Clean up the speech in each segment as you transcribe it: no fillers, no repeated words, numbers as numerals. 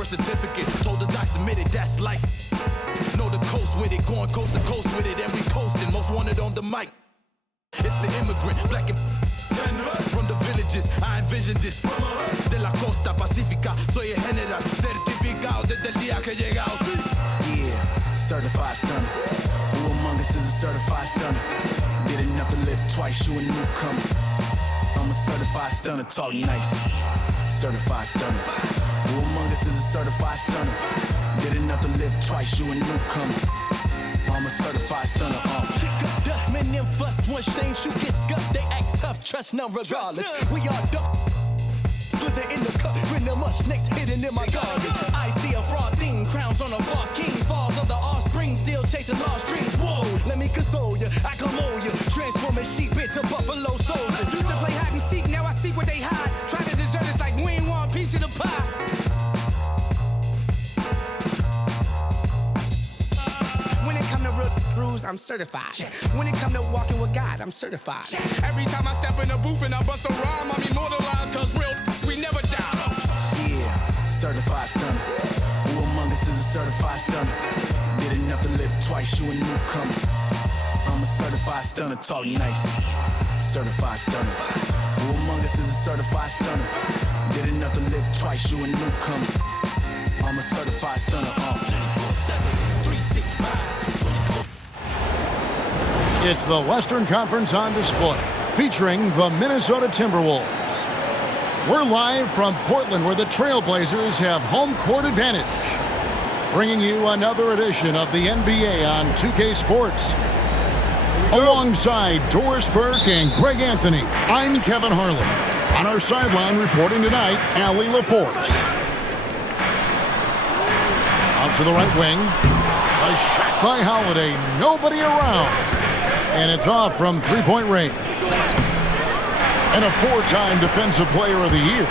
birth certificate. Told the doc submitted, that's life. Know the coast with it, going coast to coast with it, and we coasting. Most wanted on the mic. It's the immigrant, black and from the villages. I envisioned this from a de la costa pacífica. Soy el general, certificado desde el día que llegamos. Yeah, certified stunner. Who among us is a certified stunner? Did enough to live twice, you a newcomer. I'm a certified stunner, talk nice. Certified stunner. Who among us is a certified stunner? Did enough to live twice, you a newcomer. I'm a certified stunner. Kick up dust, men them fuss. One shame, shoot get scuffed. They act tough, trust none regardless. We are duck. Slither in the cup, when the much snakes hidden in my garden. I see a fraud theme, crowns on a false king. Falls of the offspring, still chasing lost dreams. Whoa, let me console you, I come on you. Transforming sheep into buffalo soldiers. Used to play hide and seek, now I see what they hide. Try to desert us like we ain't want a piece of the pie. I'm certified. When it come to walking with God, I'm certified. Every time I step in the booth and I bust a rhyme, I'm immortalized, cause real, we never die. Yeah, certified stunner. Who among us is a certified stunner? Did enough to live twice, you a newcomer. I'm a certified stunner, talk nice. Certified stunner. Who among us is a certified stunner? Did enough to live twice, you a newcomer. I'm a certified stunner. 24/7, 365. It's the Western Conference on display, featuring the Minnesota Timberwolves. We're live from Portland, where the Trailblazers have home court advantage. Bringing you another edition of the NBA on 2K Sports. Alongside Doris Burke and Greg Anthony, I'm Kevin Harlan. On our sideline reporting tonight, Allie LaForce. Out to the right wing. A shot by Holiday. Nobody around. And it's off from three-point range. And a four-time Defensive Player of the Year,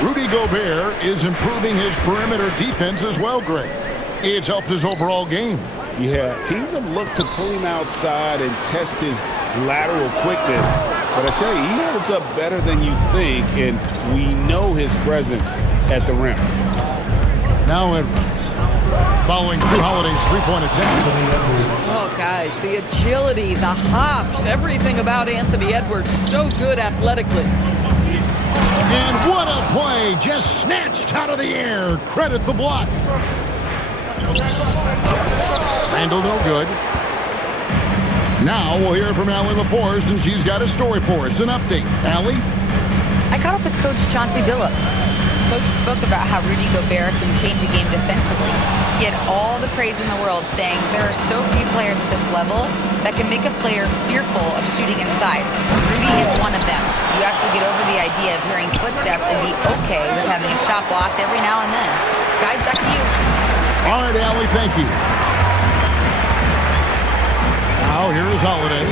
Rudy Gobert is improving his perimeter defense as well, Greg. It's helped his overall game. Yeah, teams have looked to pull him outside and test his lateral quickness. But I tell you, he holds up better than you think, and we know his presence at the rim. Now Edwards. Following Jrue Holiday's three-point attempt. Oh, guys, the agility, the hops, everything about Anthony Edwards, so good athletically. And what a play, just snatched out of the air. Credit the block. Randall no good. Now we'll hear from Allie LaForce, and she's got a story for us. An update. Allie? I caught up with Coach Chauncey Billups. Coach spoke about how Rudy Gobert can change a game defensively. He had all the praise in the world, saying there are so few players at this level that can make a player fearful of shooting inside. Rudy is one of them. You have to get over the idea of hearing footsteps and be okay with having a shot blocked every now and then. Guys, back to you. All right, Allie, thank you. Now here is Holiday.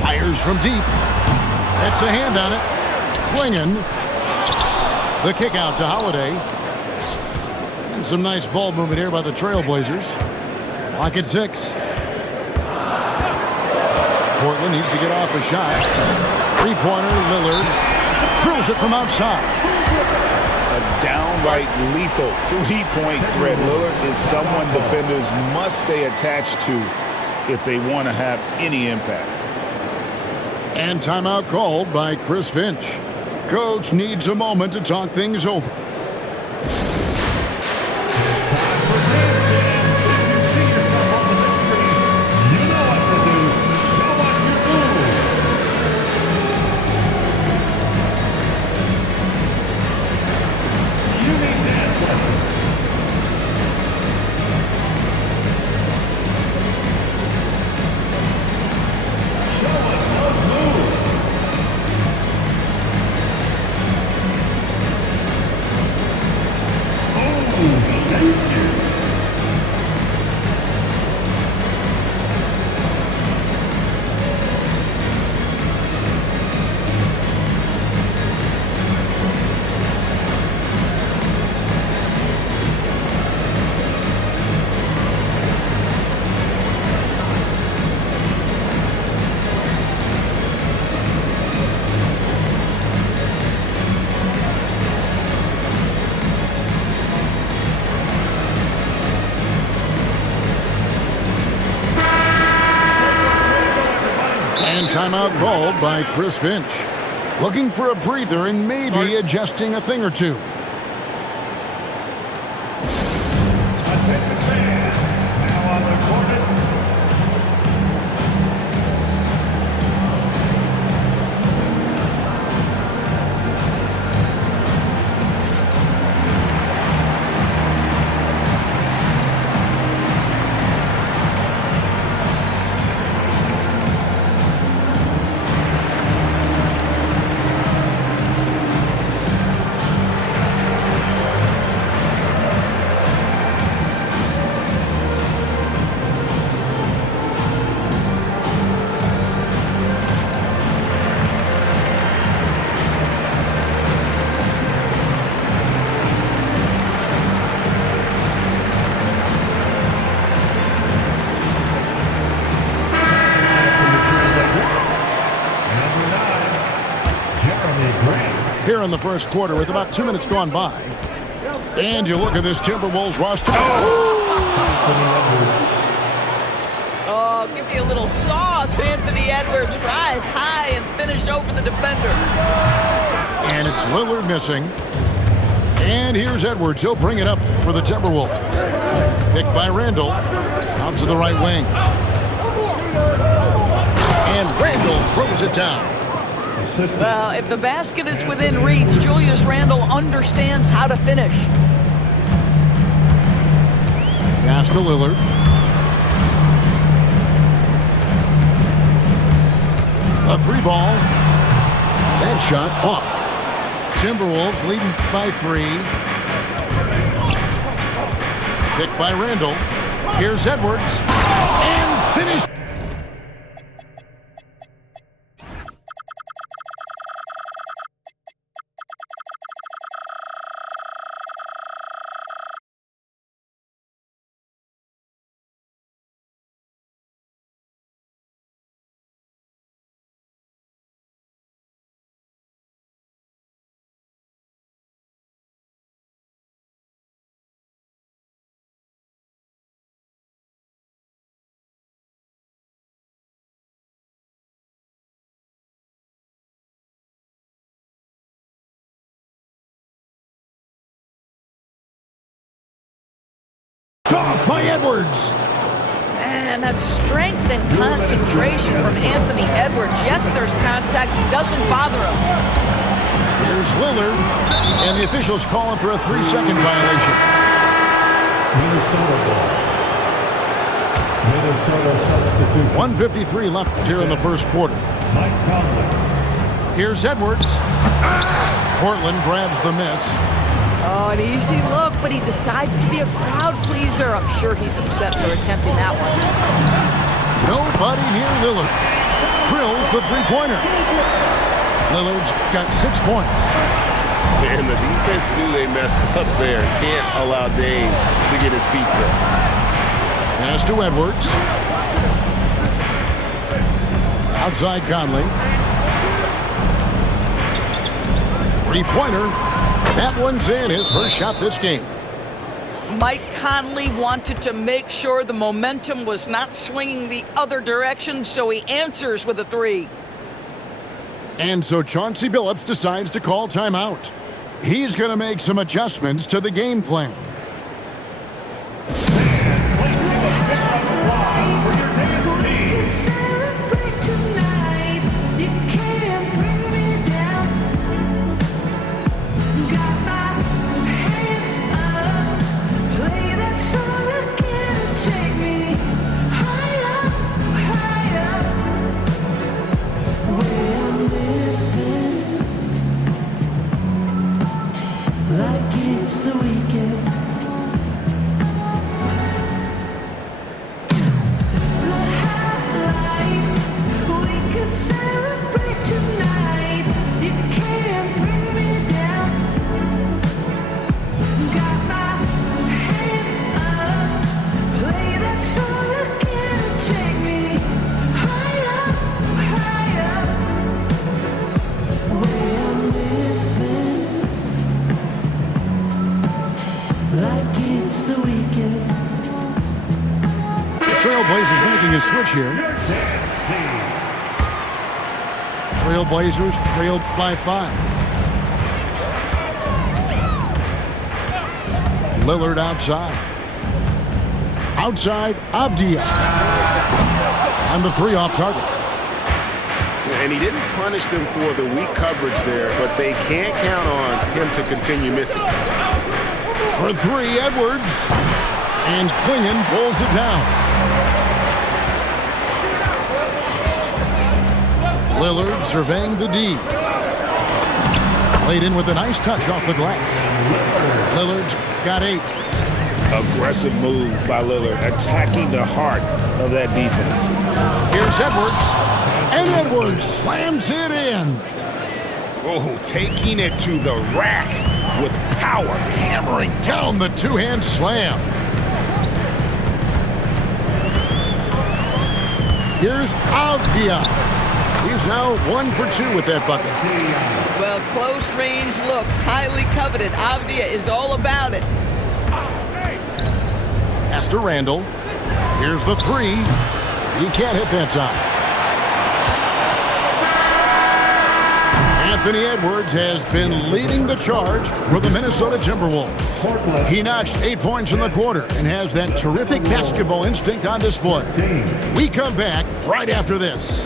Fires from deep. It's a hand on it. Klingon. The kick out to Holiday. And some nice ball movement here by the Trailblazers. Lock at 6. Portland needs to get off a shot. Three-pointer, Lillard. Drills it from outside. A downright lethal three-point threat. Lillard is someone defenders must stay attached to if they want to have any impact. And timeout called by Chris Finch. Coach needs a moment to talk things over. And timeout called by Chris Finch. Looking for a breather and maybe adjusting a thing or two. Here in the first quarter with about 2 minutes gone by. And you look at this Timberwolves roster. Oh, give me a little sauce. Anthony Edwards rise high and finish over the defender. And it's Lillard missing. And here's Edwards. He'll bring it up for the Timberwolves. Picked by Randall. Out to the right wing. And Randall throws it down. Well, if the basket is within reach, Julius Randle understands how to finish. Pass to Lillard. A three ball. That shot off. Timberwolves leading by 3. Picked by Randall. Here's Edwards. And finish. Off by Edwards. Man, that's strength and concentration from Anthony Edwards. Yes, there's contact. Doesn't bother him. Here's Lillard. And the officials calling for a 3-second violation. Minnesota substitute. 1:53 left here in the first quarter. Here's Edwards. Portland grabs the miss. Oh, an easy look, but he decides to be a crowd pleaser. I'm sure he's upset for attempting that one. Nobody near Lillard. Drills the three-pointer. Lillard's got 6 points. And the defense knew they messed up there. Can't allow Dame to get his feet set. Pass to Edwards. Outside Conley. Three-pointer. That one's in, his first shot this game. Mike Conley wanted to make sure the momentum was not swinging the other direction, so he answers with a 3. And so Chauncey Billups decides to call timeout. He's going to make some adjustments to the game plan. Trailblazers making a switch here. Trailblazers trailed by 5. Lillard outside. Outside, Avdia. And the 3 off target. And he didn't punish them for the weak coverage there, but they can't count on him to continue missing. For 3, Edwards. And Clingan pulls it down. Lillard surveying the D. Laid in with a nice touch off the glass. Lillard's got 8. Aggressive move by Lillard, attacking the heart of that defense. Here's Edwards. And Edwards slams it in. Oh, taking it to the rack with power. Hammering down the 2-hand slam. Here's Avdia. He's now 1 for 2 with that bucket. Well, close range looks, highly coveted. Avdia is all about it. Pass to Randall. Here's the 3. He can't hit that time. Anthony Edwards has been leading the charge for the Minnesota Timberwolves. He notched 8 points in the quarter and has that terrific basketball instinct on display. We come back right after this.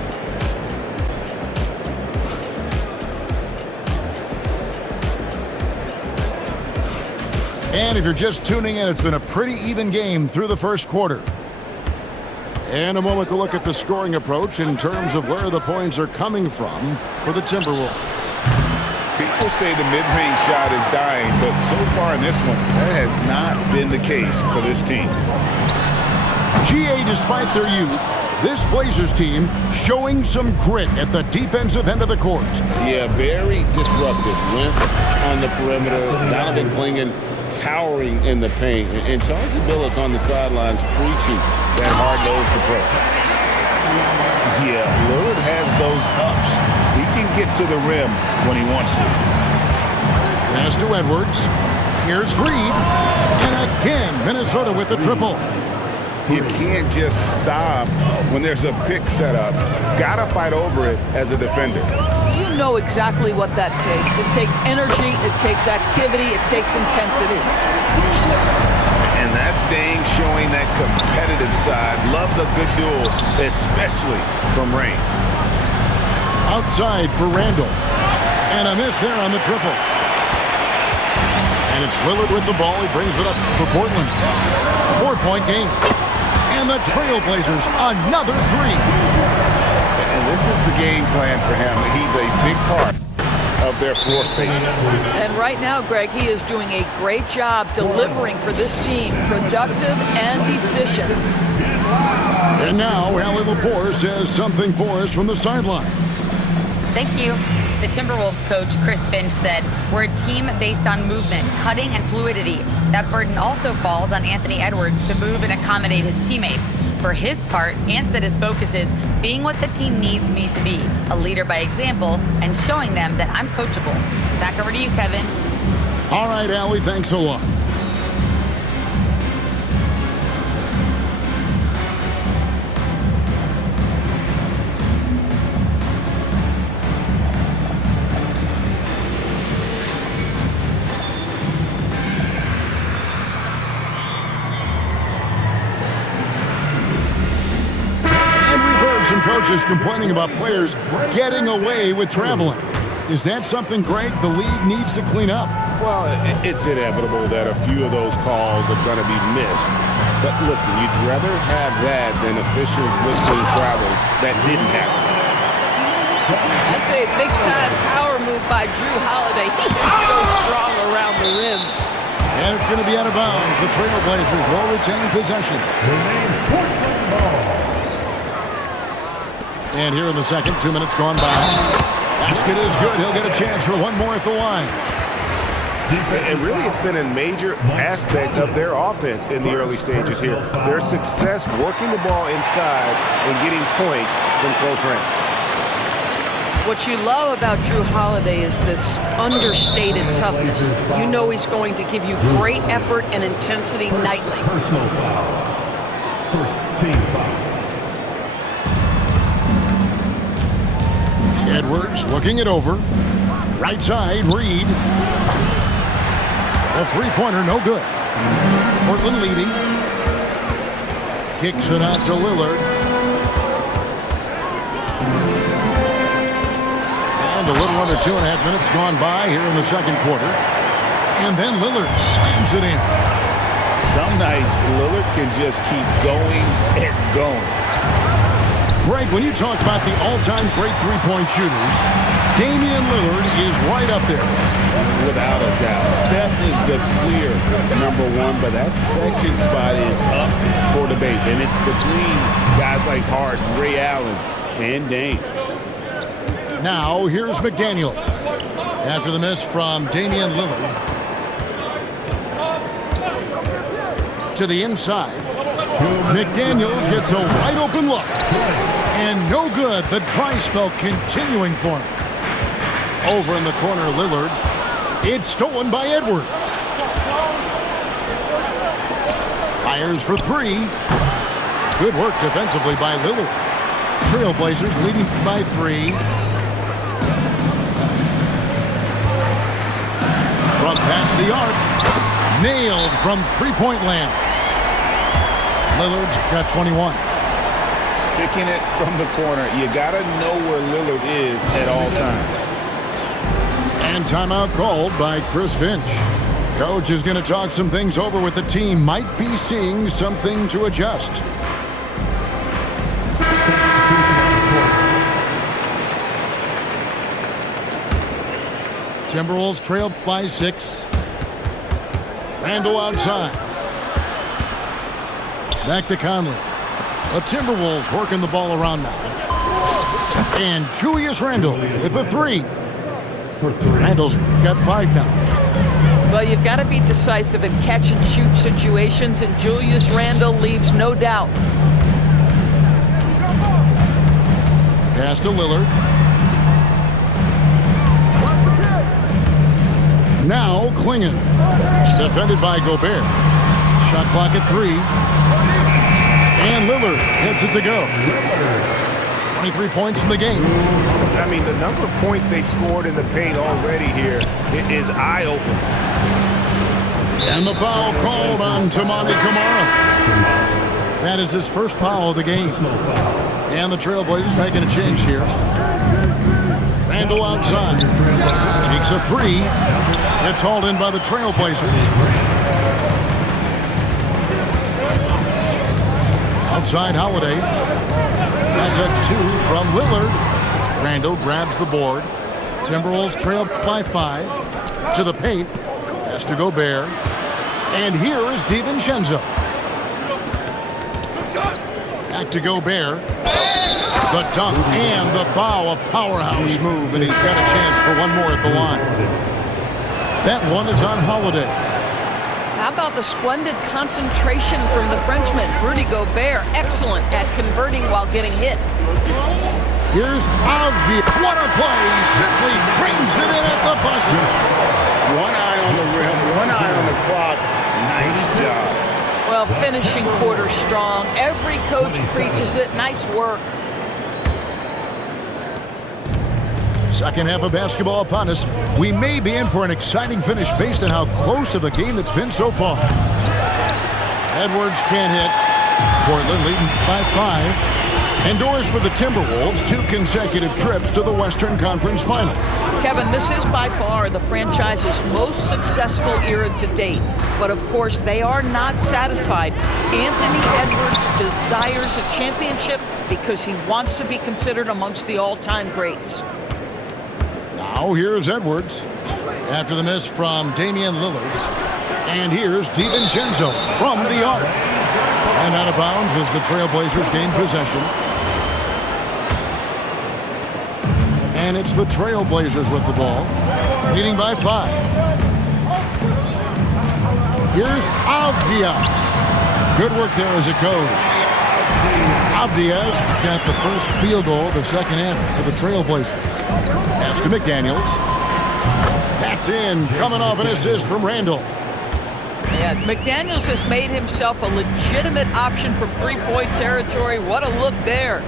And if you're just tuning in, it's been a pretty even game through the first quarter. And a moment to look at the scoring approach in terms of where the points are coming from for the Timberwolves. People say the mid-range shot is dying, but so far in this one, that has not been the case for this team. GA, despite their youth, this Blazers team showing some grit at the defensive end of the court. Yeah, very disruptive. Length on the perimeter. Donovan Clingan towering in the paint. And Chauncey Billups on the sidelines preaching that hard-nosed approach. Yeah, Lillard has those ups. He can get to the rim when he wants to. Pass to Edwards. Here's Reed. And again, Minnesota with the triple. You can't just stop when there's a pick set up. Gotta fight over it as a defender. You know exactly what that takes. It takes energy, it takes activity, it takes intensity. And that's Dame showing that competitive side. Loves a good duel, especially from range. Outside for Randall. And a miss there on the triple. And it's Lillard with the ball. He brings it up for Portland. 4-point game. And the Trailblazers, another 3. And this is the game plan for him. He's a big part of their floor spacing. And right now, Greg, he is doing a great job delivering for this team, productive and efficient. And now, Allie LaForce says something for us from the sideline. Thank you. The Timberwolves coach, Chris Finch, said, "We're a team based on movement, cutting, and fluidity. That burden also falls on Anthony Edwards to move and accommodate his teammates. For his part, Ant said his focus is being what the team needs me to be, a leader by example, and showing them that I'm coachable." Back over to you, Kevin. All right, Allie, thanks a lot. Some coaches complaining about players getting away with traveling. Is that something, Greg, the league needs to clean up? Well, it's inevitable that a few of those calls are going to be missed. But listen, you'd rather have that than officials whistling travels that didn't happen. That's a big-time power move by Jrue Holiday. He is so strong around the rim. And it's going to be out of bounds. The Trailblazers will retain possession. And here in the second, 2 minutes gone by. Basket is good. He'll get a chance for one more at the line. And really, it's been a major aspect of their offense in the early stages here. Their success working the ball inside and getting points from close range. What you love about Jrue Holiday is this understated toughness. You know he's going to give you great effort and intensity nightly. Personal foul. First team foul. Edwards looking it over. Right side, Reed. The three-pointer, no good. Portland leading. Kicks it out to Lillard. And a little under 2.5 minutes gone by here in the second quarter. And then Lillard slams it in. Some nights, Lillard can just keep going and going. Greg, when you talk about the all-time great three-point shooters, Damian Lillard is right up there. Without a doubt. Steph is the clear #1, but that second spot is up for debate. And it's between guys like Harden, Ray Allen, and Dame. Now, here's McDaniels. After the miss from Damian Lillard. To the inside. McDaniels gets a wide open look. And no good. The dry spell continuing for him. Over in the corner, Lillard. It's stolen by Edwards. Fires for three. Good work defensively by Lillard. Trailblazers leading by 3. From past the arc. Nailed from three-point land. Lillard's got 21. Sticking it from the corner. You got to know where Lillard is at all times. And timeout called by Chris Finch. Coach is going to talk some things over with the team. Might be seeing something to adjust. Timberwolves trail by 6. Randle outside. Back to Conley. The Timberwolves working the ball around now. And Julius Randle with the 3. Randle's got 5 now. Well, you've got to be decisive in catch-and-shoot situations, and Julius Randle leaves no doubt. Pass to Lillard. Now Klingon. Defended by Gobert. Shot clock at 3. And Lillard gets it to go. 23 points in the game. I mean, the number of points they've scored in the paint already here is eye-opening. And the foul called on Toumani Camara. That is his first foul of the game. And the Trailblazers making a change here. Randle outside. Takes a 3. It's hauled in by the Trailblazers. Outside Holiday. That's a 2 from Lillard. Randle grabs the board. Timberwolves trail by 5. To the paint. Has to Gobert. And here is DiVincenzo. Back to Gobert. The dunk and the foul. A powerhouse move. And he's got a chance for one more at the line. That one is on Holiday. How about the splendid concentration from the Frenchman, Rudy Gobert, excellent at converting while getting hit. Here's Avdi. What a play. He simply trains it in at the buzzer. One eye on the rim, one eye on the clock. Nice job. Well, finishing quarter strong. Every coach preaches it. Nice work. Second half of basketball upon us. We may be in for an exciting finish based on how close of a game it's been so far. Edwards can't hit. Portland leading by 5. Endures for the Timberwolves 2 consecutive trips to the Western Conference Finals. Kevin, this is by far the franchise's most successful era to date. But of course, they are not satisfied. Anthony Edwards desires a championship because he wants to be considered amongst the all-time greats. Now here's Edwards after the miss from Damian Lillard. And here's DiVincenzo from the arc. And out of bounds as the Trailblazers gain possession. And it's the Trailblazers with the ball, leading by 5. Here's Avdia. Good work there as it goes. Avdia got the first field goal of the second half for the Trailblazers. Pass to McDaniels. That's in, coming off an assist from Randle. Yeah, McDaniels has made himself a legitimate option from three-point territory. What a look there.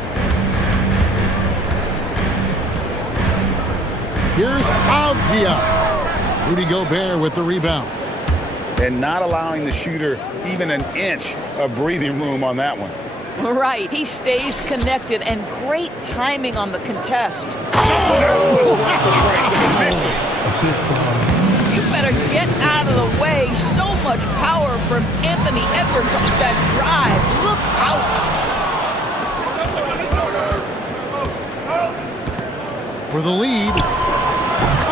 Here's Avdia. Rudy Gobert with the rebound. And not allowing the shooter even an inch of breathing room on that one. Right, he stays connected, and great timing on the contest. You better get out of the way. So much power from Anthony Edwards on that drive. Look out. For the lead.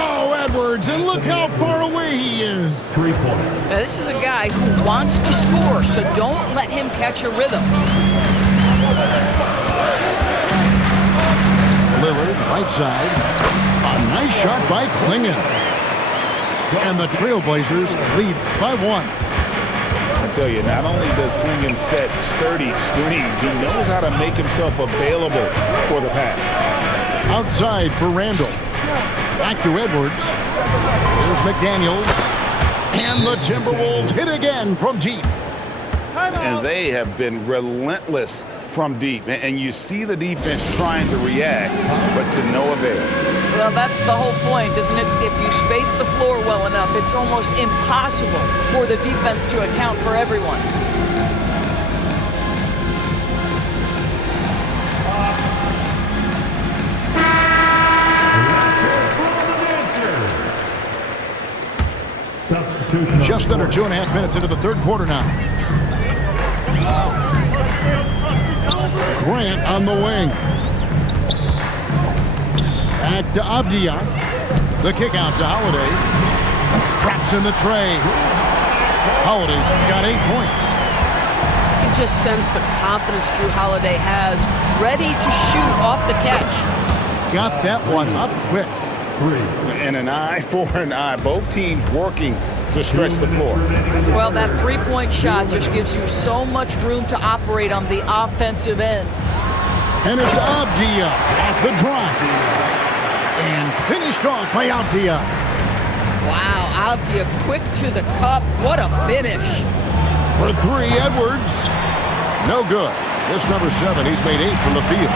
Oh, Edwards, and look how far away he is. 3 points. Now, this is a guy who wants to score, so don't let him catch a rhythm. Lillard, right side. A nice shot by Klingon. And the Trailblazers lead by 1. I tell you, not only does Klingon set sturdy screens, he knows how to make himself available for the pass. Outside for Randall. Back to Edwards. There's McDaniels. And the Timberwolves hit again from deep. And they have been relentless from deep. And you see the defense trying to react, but to no avail. Well, that's the whole point, isn't it? If you space the floor well enough, it's almost impossible for the defense to account for everyone. Substitution. Just under 2.5 minutes into the third quarter now. Grant on the wing. Back to Avdia. The kick out to Holiday. Traps in the tray. Holiday's got 8 points. You can just sense the confidence Drew Holiday has, ready to shoot off the catch. Got that one up quick. 3. And an eye for an eye. Both teams working to stretch the floor. Well, that three-point shot just gives you so much room to operate on the offensive end. And it's Avdia off the drop. And finished off by Avdia. Wow, Avdia quick to the cup. What a finish. For 3, Edwards. No good. This number 7, he's made 8 from the field.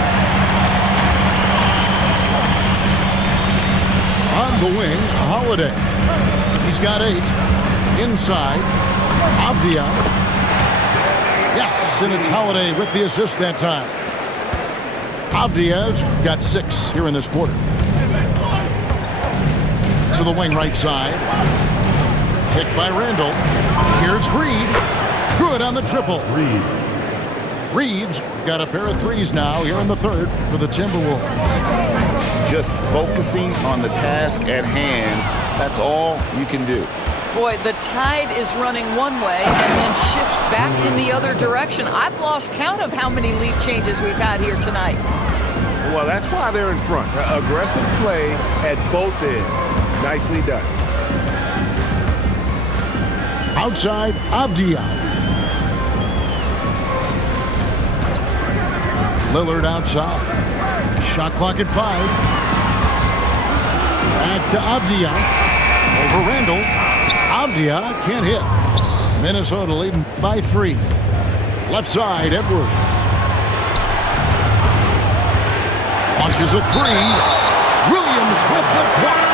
On the wing, Holiday. He's got 8. Inside, Avdia. Yes, and it's Holiday with the assist that time. Avdia's got 6 here in this quarter. To the wing right side. Picked by Randall. Here's Reed. Good on the triple. Reed's got a pair of 3s now here in the third for the Timberwolves. Just focusing on the task at hand, that's all you can do. Boy, the tide is running one way and then shifts back in the other direction. I've lost count of how many lead changes we've had here tonight. Well, that's why they're in front. Aggressive play at both ends. Nicely done. Outside, Avdia. Lillard outside. Shot clock at 5. Back to Avdia. Over Randall. Avdia can't hit. Minnesota leading by 3. Left side, Edwards. Launches a 3. Williams with the block.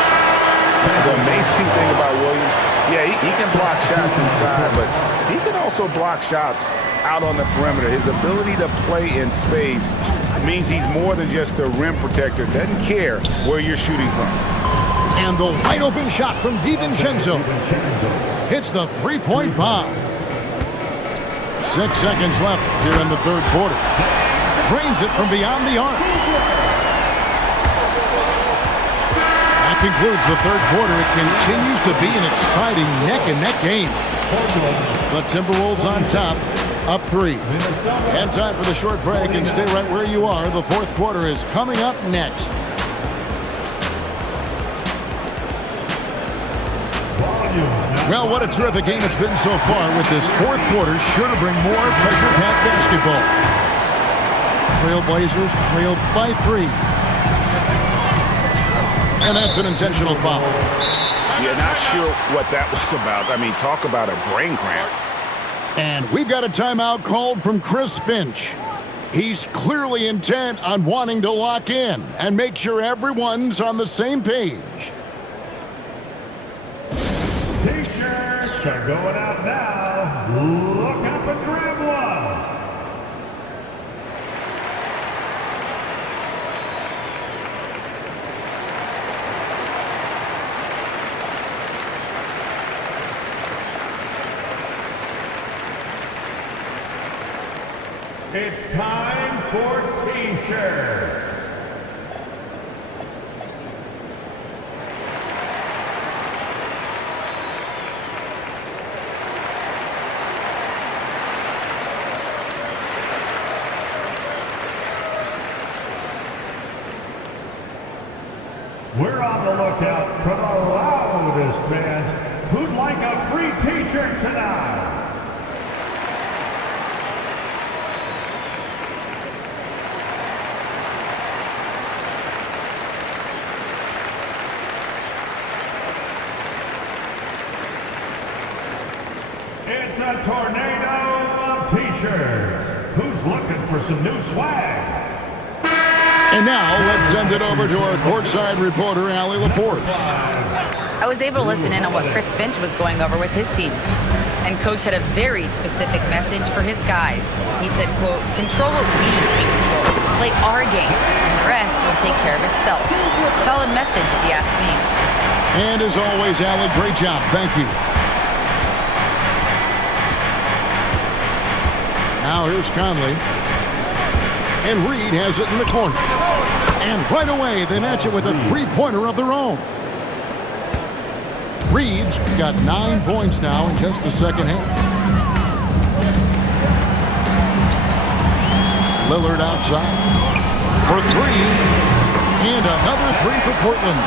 The amazing thing about Williams, yeah, he can block shots inside, but he can also block shots out on the perimeter. His ability to play in space means he's more than just a rim protector. Doesn't care where you're shooting from. And the wide open shot from DiVincenzo. Hits the 3-point bomb. 6 seconds left here in the third quarter. Drains it from beyond the arc. That concludes the third quarter. It continues to be an exciting neck-and-neck game. The Timberwolves on top, up 3. And time for the short break, and stay right where you are. The fourth quarter is coming up next. Well, what a terrific game it's been so far, with this fourth quarter sure to bring more pressure-packed basketball. Trailblazers trailed by 3. And that's an intentional foul. Yeah, not sure what that was about. I mean, talk about a brain cramp. And we've got a timeout called from Chris Finch. He's clearly intent on wanting to lock in and make sure everyone's on the same page. T-shirts are going out now. Look up and grab one. It's time for T-shirts. We're on the lookout for the loudest fans who'd like a free T-shirt tonight. It's a tornado of T-shirts. Who's looking for some new swag? And now, let's send it over to our courtside reporter, Allie LaForce. I was able to listen in on what Chris Finch was going over with his team. And Coach had a very specific message for his guys. He said, quote, control what we can control. Play our game, and the rest will take care of itself. Solid message, if you ask me. And as always, Allie, great job. Thank you. Now here's Conley. And Reed has it in the corner. And right away, they match it with a three-pointer of their own. Reed's got 9 points now in just the second half. Lillard outside for three. And another three for Portland.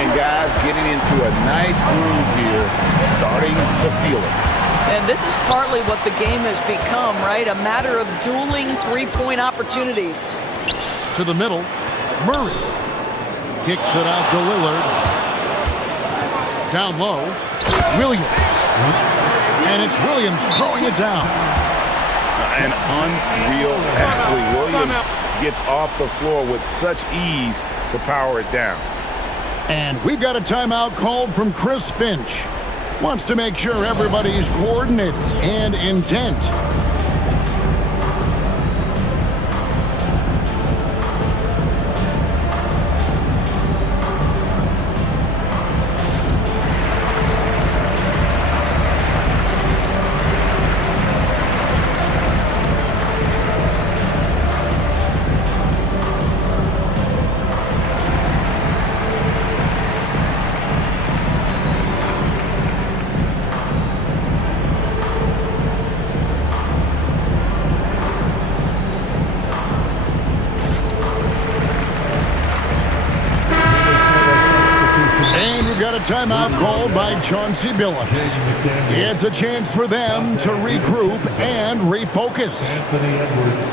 And guys getting into a nice groove here, starting to feel it. And this is partly what the game has become, right? A matter of dueling three-point opportunities. To the middle, Murray kicks it out to Lillard. Down low, Williams. And it's Williams throwing it down. An unreal athlete. Williams gets off the floor with such ease to power it down. And we've got a timeout called from Chris Finch. Wants to make sure everybody's coordinated and intent. Timeout called by Chauncey Billups. It's a chance for them to regroup and refocus. Anthony Edwards.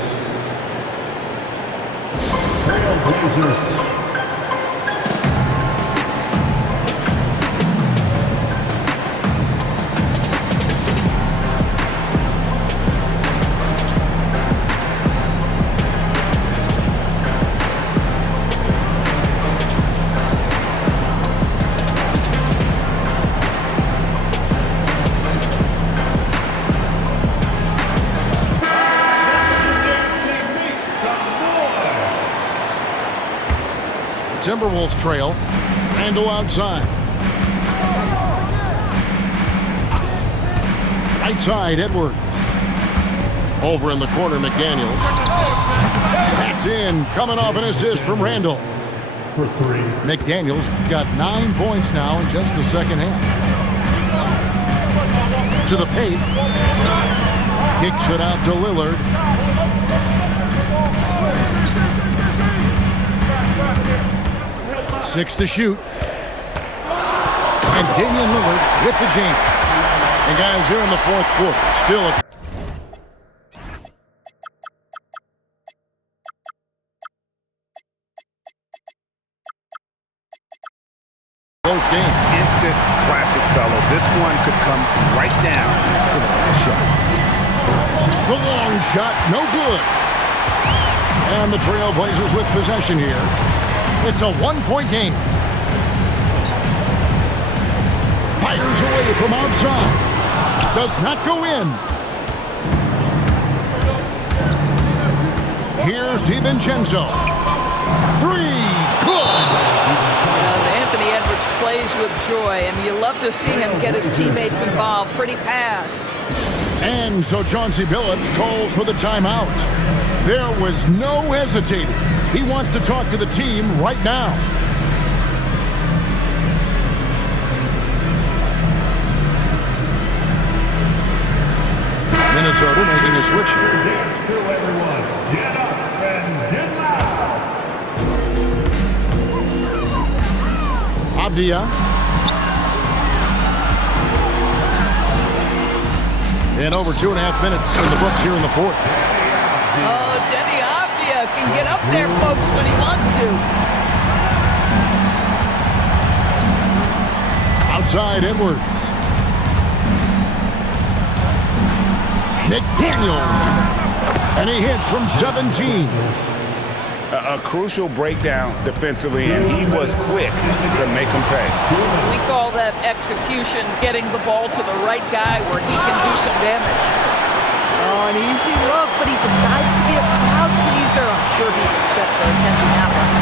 Trailblazers. Timberwolves trail. Randall outside. Right side, Edwards. Over in the corner, McDaniels. That's in, coming off an assist from Randall. For three. McDaniels got 9 points now in just the second half. To the paint. Kicks it out to Lillard. Six to shoot. And Damian Lillard with the jam. And guys, here in the fourth quarter, still a close game. Instant classic, fellas. This one could come right down to the last shot. The long shot, no good. And the Trailblazers with possession here. It's a one-point game. Fires away from outside. Does not go in. Here's DiVincenzo. Three, good. Anthony Edwards plays with joy, and you love to see him get his teammates involved. Pretty pass. And so Chauncey Billups calls for the timeout. There was no hesitating. He wants to talk to the team right now. Minnesota making a switch here. Dance crew, everyone. Get up and get loud. Avdia. And over 2.5 minutes in the books here in the fourth. Oh, Denny Avdia can get up there, folks, when he wants to. Outside Edwards. McDaniels. And he hits from 17. A crucial breakdown defensively, and he was quick to make him pay. We call that execution, getting the ball to the right guy where he can do some damage. Oh, an easy look, but he decides to be a crowd pleaser. I'm sure he's upset for attempting that one.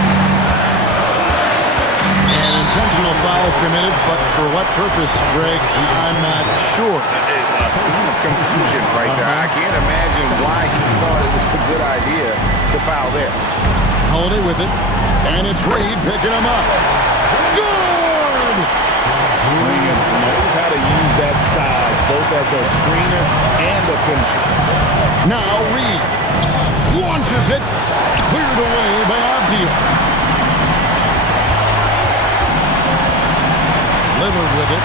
An intentional foul committed, but for what purpose, Greg, I'm not sure. A scene of confusion right there. I can't imagine why he thought it was a good idea to foul there. Holiday with it, and it's Reed picking him up. Good! Green knows how to use that size, both as a screener and a finisher. Now Reed launches it, cleared away by Avdia. Lillard with it.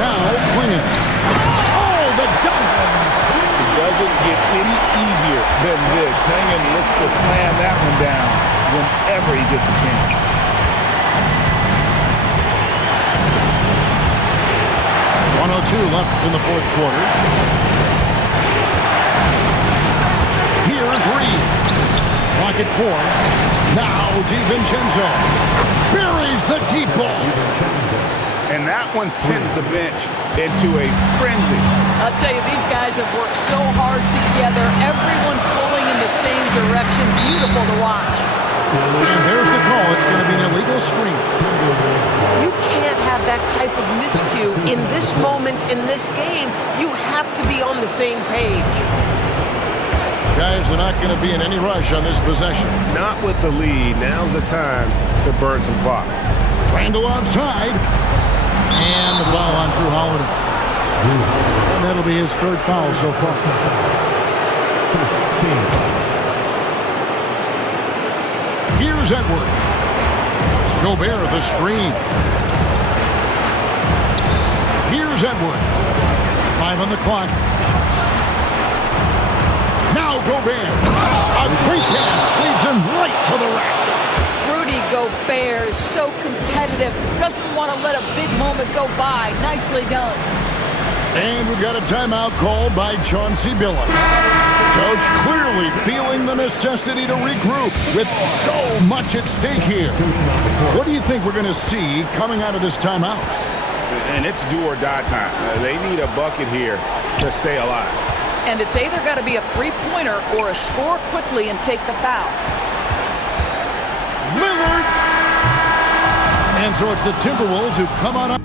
Now Klingon. Oh, the dunk! Doesn't get any easier than this. Klingon looks to slam that one down whenever he gets a chance. .102 left in the fourth quarter. Here's Reed. Clock at 4. Now DiVincenzo buries the deep ball. And that one sends the bench into a frenzy. I'll tell you, these guys have worked so hard together, everyone pulling in the same direction. Beautiful to watch. And there's the call. It's going to be an illegal screen. You can't have that type of miscue in this moment, in this game. You have to be on the same page. Guys, they're not going to be in any rush on this possession. Not with the lead. Now's the time to burn some clock. Randall outside. And the foul on Drew Holiday. And that'll be his third foul so far. Here's Edwards. Gobert, the screen. Here's Edwards. 5 on the clock. Now Gobert. A great pass leads him right to the rack. Rudy Gobert is so competitive, doesn't want to let a big moment go by. Nicely done. And we've got a timeout called by Chauncey Billups. Coach clearly feeling the necessity to regroup with so much at stake here. What do you think we're going to see coming out of this timeout? And it's do or die time. They need a bucket here to stay alive. And it's either got to be a three-pointer or a score quickly and take the foul. Lillard! And so it's the Timberwolves who come on up.